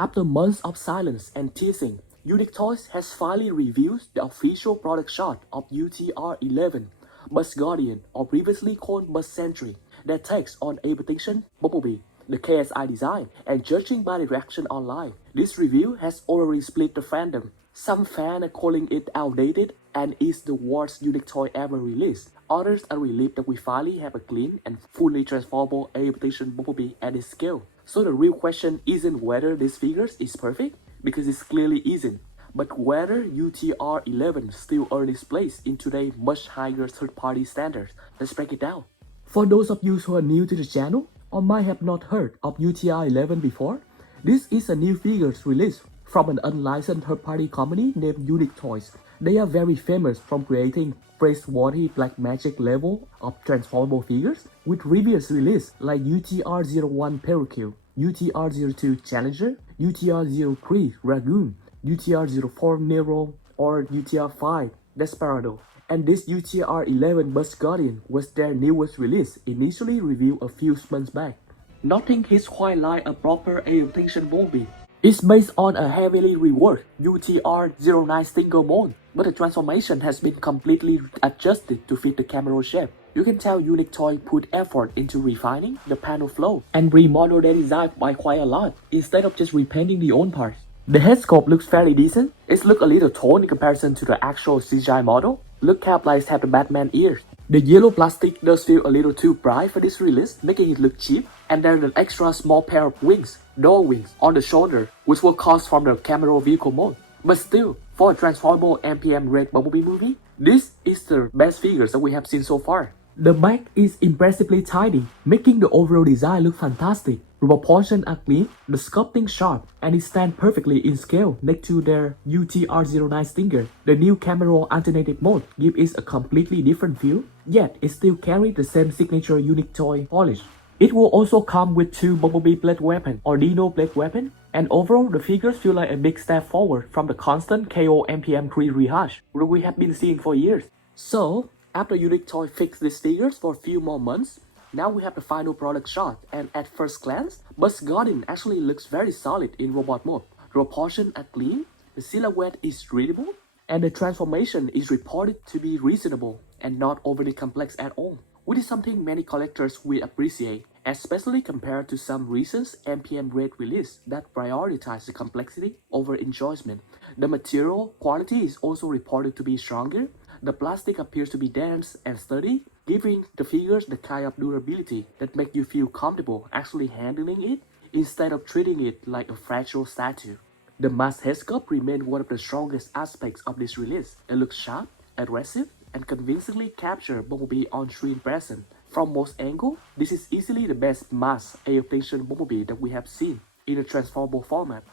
After months of silence and teasing, Unique Toys has finally revealed the official product shot of UTR-11, Bus Guardian, or previously called Bus Sentry, that takes on AOE Bumblebee, the KSI design, and judging by the reaction online, this review has already split the fandom. Some fans are calling it outdated and is the worst Unique toy ever released. Others are relieved that we finally have a clean and fully transformable AOE Bumblebee at this scale. So the real question isn't whether this figure is perfect, because it clearly isn't, but whether UTR-11 still earns its place in today's much higher third-party standards. Let's break it down. For those of you who are new to the channel, or might have not heard of UTR-11 before, this is a new figure release from an unlicensed third-party company named Unique Toys. They are very famous from creating praiseworthy black magic level of transformable figures with previous releases like UTR-01 Pericule, UTR-02 Challenger, UTR-03 Dragoon, UTR-04 Nero, or UTR-5 Desperado. And this UTR-11 Bus Guardian was their newest release, initially revealed a few months back. Nothing hits quite like a proper AOE Bumblebee. It's based on a heavily reworked UTR-09 single mold, but the transformation has been completely adjusted to fit the camera shape. You can tell Unique Toy put effort into refining the panel flow and remodel their design by quite a lot, instead of just repainting the old parts. The head sculpt looks fairly decent. It looks a little toned in comparison to the actual CGI model. Look how Blaze have the Batman ears. The yellow plastic does feel a little too bright for this release, making it look cheap, and there's an extra small pair of wings, door wings, on the shoulder, which were caused from the camera vehicle mode. But still, for a transformable NPM Red Bumblebee movie, this is the best figures that we have seen so far. The back is impressively tidy, making the overall design look fantastic. The proportions are clean, the sculpting sharp, and it stands perfectly in scale next to their UTR-09 Stinger. The new camera alternative mode gives it a completely different feel, yet it still carries the same signature Unique Toy polish. It will also come with two Bumblebee blade weapon or Dino blade weapon, and overall the figures feel like a big step forward from the constant KO NPM3 rehash that we have been seeing for years. So, after Unique Toy fixed these figures for a few more months, now we have the final product shot, and at first glance, Bus Guardian actually looks very solid in robot mode. The proportions are clean, the silhouette is readable, and the transformation is reported to be reasonable and not overly complex at all, which is something many collectors will appreciate, especially compared to some recent NPM Red release that prioritize the complexity over enjoyment. The material quality is also reported to be stronger. The plastic appears to be dense and sturdy, giving the figures the kind of durability that makes you feel comfortable actually handling it instead of treating it like a fragile statue. The masked head sculpt remains one of the strongest aspects of this release. It looks sharp, aggressive, and convincingly captures Bumblebee on-screen presence. From most angles, this is easily the best masked AOE Bumblebee that we have seen in a transformable format.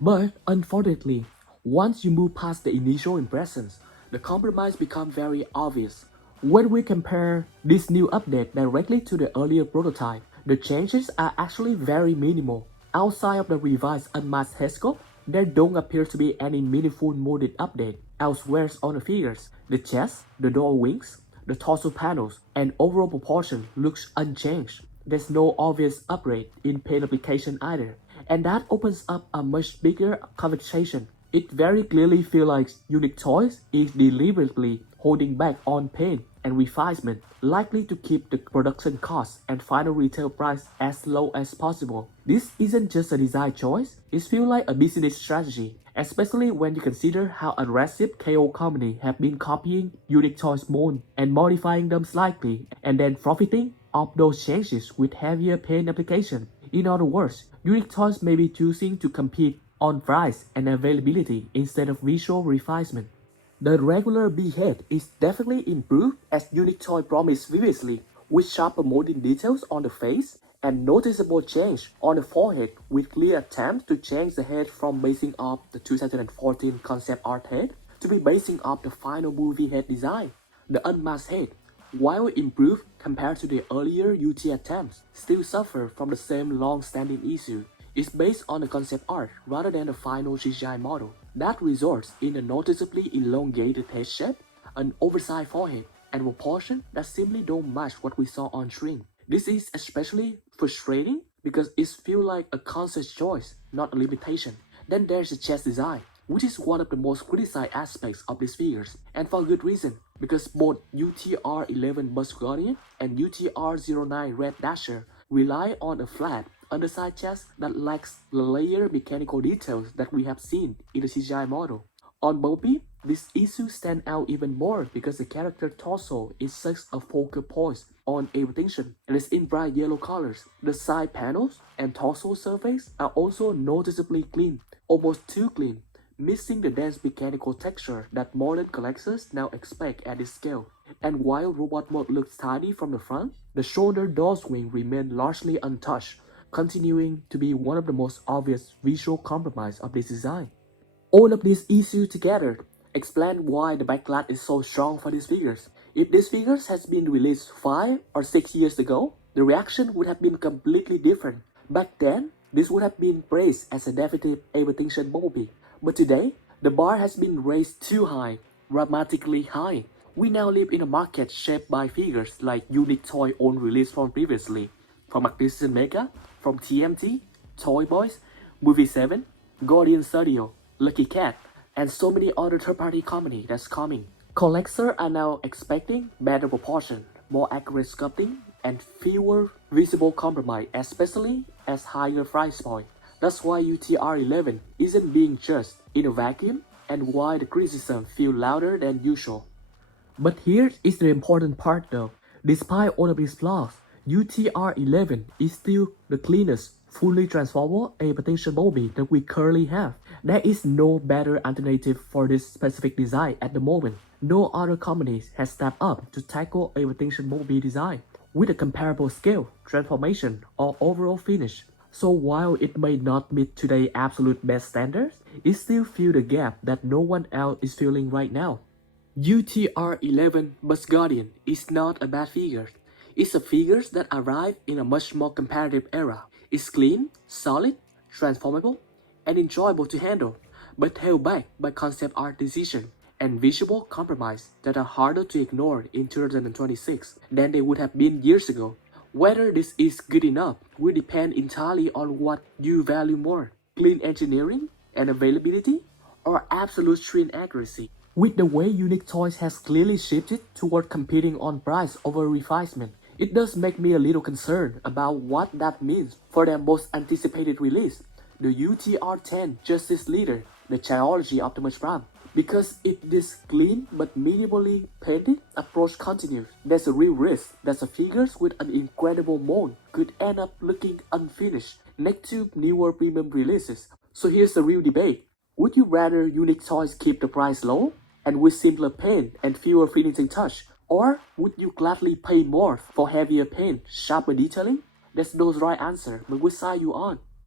But unfortunately, once you move past the initial impressions, the compromise becomes very obvious. When we compare this new update directly to the earlier prototype, the changes are actually very minimal. Outside of the revised unmasked head sculpt, there don't appear to be any meaningful molded update elsewhere on the figures. The chest, the door wings, the torso panels, and overall proportion looks unchanged. There's no obvious upgrade in paint application either, and that opens up a much bigger conversation. It very clearly feels like Unique Toys is deliberately holding back on paint and refinement, likely to keep the production cost and final retail price as low as possible. This isn't just a design choice, it feels like a business strategy, especially when you consider how aggressive KO company have been copying Unique Toys mold and modifying them slightly, and then profiting off those changes with heavier paint application. In other words, Unique Toys may be choosing to compete on price and availability instead of visual refinement. The regular B head is definitely improved as Unique Toy promised previously, with sharper molding details on the face and noticeable change on the forehead, with clear attempts to change the head from basing off the 2014 concept art head to be basing off the final movie head design. The unmasked head, while improved compared to the earlier UT attempts, still suffer from the same long-standing issue. It's based on the concept art rather than the final CGI model. That results in a noticeably elongated head shape, an oversized forehead, and proportions that simply don't match what we saw on screen. This is especially frustrating because it feels like a conscious choice, not a limitation. Then there's the chest design, which is one of the most criticized aspects of these figures, and for good reason, because both UTR-11 Bus Guardian and UTR-09 Red Dasher rely on a flat, underside chest that lacks the layered mechanical details that we have seen in the CGI model. On Bumblebee, this issue stands out even more because the character torso is such a focal point on everything and is in bright yellow colors. The side panels and torso surface are also noticeably clean, almost too clean, missing the dense mechanical texture that modern collectors now expect at this scale. And while robot mode looks tiny from the front, the shoulder dowswing remains largely untouched, continuing to be one of the most obvious visual compromises of this design. All of these issues together explain why the backlash is so strong for these figures. If these figures has been released 5 or 6 years ago, the reaction would have been completely different. Back then, this would have been praised as a definitive imitation Bumblebee. But today, the bar has been raised too high, dramatically high. We now live in a market shaped by figures like unique toy owned released from previously, from Activision Mega, from TMT, Toy Boys, Movie 7, Guardian Studio, Lucky Cat, and so many other third-party companies that's coming. Collectors are now expecting better proportion, more accurate sculpting, and fewer visible compromise, especially as higher price point. That's why UTR-11 isn't being judged in a vacuum and why the criticism feels louder than usual. But here is the important part though. Despite all of these flaws, UTR-11 is still the cleanest, fully transformable imitation Bumblebee that we currently have. There is no better alternative for this specific design at the moment. No other company has stepped up to tackle imitation Bumblebee design with a comparable scale, transformation, or overall finish. So while it may not meet today's absolute best standards, it still fills the gap that no one else is filling right now. UTR-11 Bus Guardian is not a bad figure. It's a figure that arrived in a much more competitive era. It's clean, solid, transformable, and enjoyable to handle, but held back by concept art decisions and visual compromise that are harder to ignore in 2026 than they would have been years ago. Whether this is good enough will depend entirely on what you value more, clean engineering and availability, or absolute screen accuracy. With the way Unique Toys has clearly shifted toward competing on price over refinement, it does make me a little concerned about what that means for their most anticipated release, the UTR-10 Justice Leader, the Trilogy Optimus Prime. Because if this clean but minimally painted approach continues, there's a real risk that the figures with an incredible mold could end up looking unfinished next to newer premium releases. So here's the real debate. Would you rather Unique Toys keep the price low and with simpler paint and fewer finishing touch? Or would you gladly pay more for heavier paint, sharper detailing? There's no right answer, but which side you on?